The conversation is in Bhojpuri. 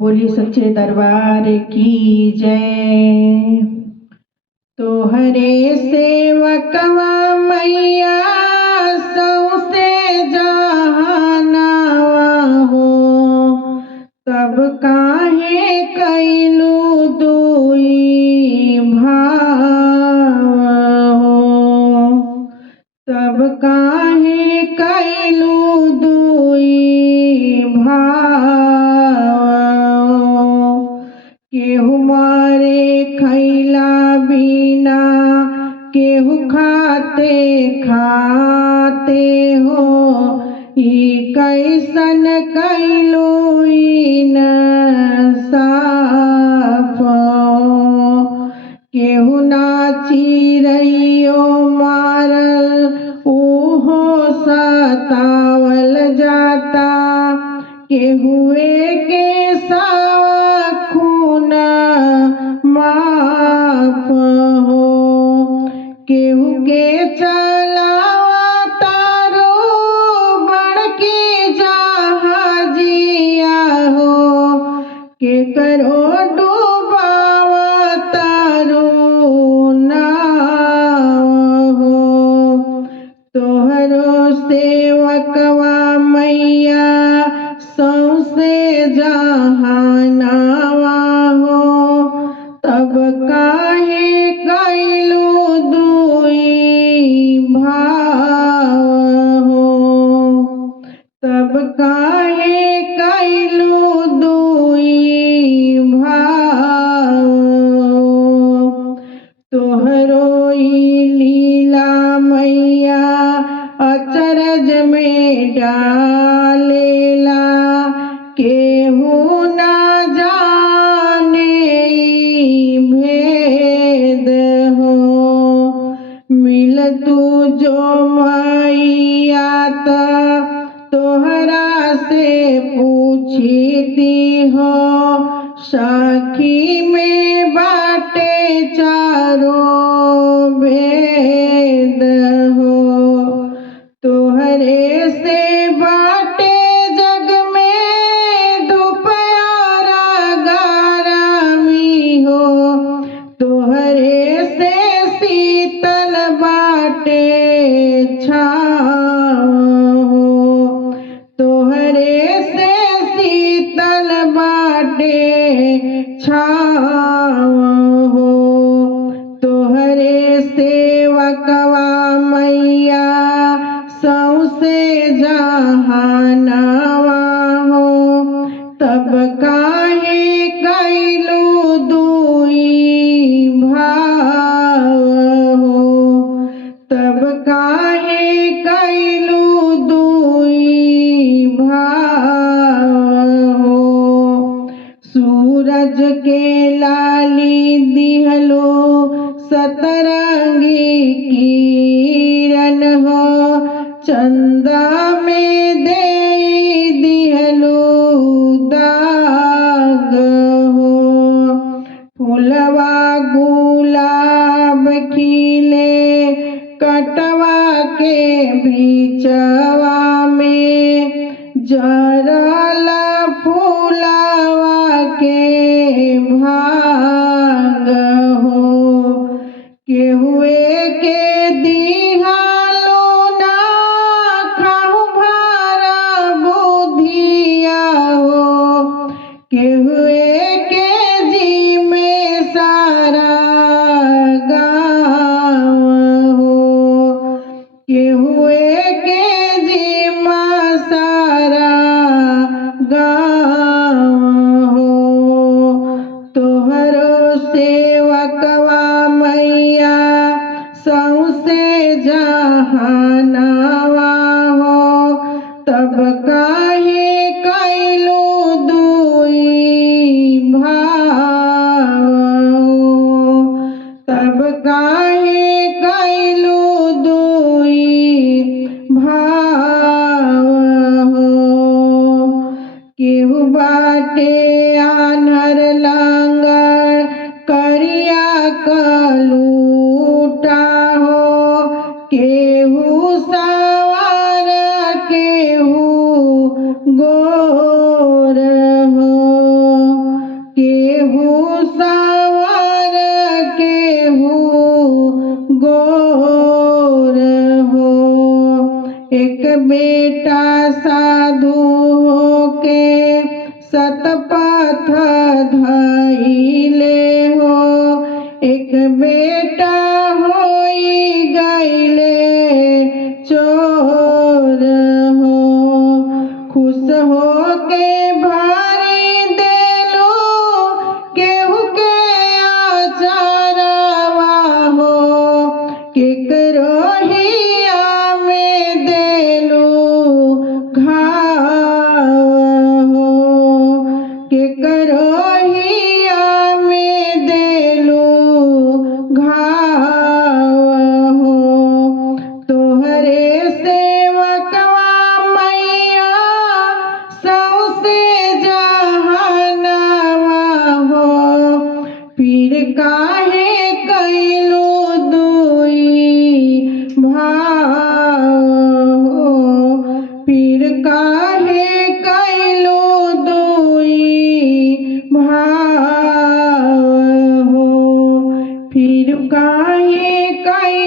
बोली सच्चे दरबार की जय। तो हरे सेवकवा मैया सौसे जहानावा हो, तब काहे कैलू दुई भाव हो, तब काहे कैलू दुई भाव। केहू मारे खैला बिना, केहू खाते खाते हो, ई कैसन कैलू इंसाफ। केहू नाची रहियो मारल, ऊहो सतावल जाता, केहुए के सावा खून माफ हो। केहू के चलावा तारो बड़की जहाजिया हो, के करो डूबावा तारो नाव हो। तोहरो सेवकवा मैया सौसे जहानावा हो, तब काहे कैलू दुई भाव हो, तब काहे कैलू दुई भाव। तोहरो ई लीला मैया अचरज में डालेला, केहू ना जाने ई भेद हो। मिल तू जो मैया त तोहरा से पूछती हो, सखी में बाटे चारों भेद हो। तोहरे से बाटे जग में दुपहरा गरमी हो, तोहरे से शीतल बाटे छाव हो, तोहरे से शीतल बाटे छाव हो। तोहरे सेवकवा मैया सौसे जहानावा हो, तब काहे कैलू दुई भाव हो, तब काहे कैलू दुई भाव हो। सूरज के लाली दिहलो सतरंगी किरण हो, चंदा में दे दिहलो दाग हो। फूलवा गुलाब खिले कटवा के बीचवा में, जरल फूलवा के भाग हो। केहुए के दिहालो ना खाहु भारा बुधिया हो, केहुए के जी में सारा गाँव हो, केहुए के जी में सारा गाँव हो। तोहरो सेवकवा मैया सौसे जहानावा हो, तब काहे कैलू दुई भाव हो, तब काहे कैलू दुई भाव हो। केहू बाटे आन्हर लंगड़ करिया कलूटा हो, केहू सवार केहू गोर हो। सतपथ धइले हो। एक बेटा होई गईले चोर हो। खुश हो के भारी देलो केहू के आचरवा हो। केकरो हिया में देलो घाव हो। केकरो हिया में देलो घाव हो। तोहरे सेवकवा मैया सौसे जहानवा हो। फिर काहे कैलू दुई भाव हो। फिर काहे कैलू दुई भाव हो। फिर काहे कैलू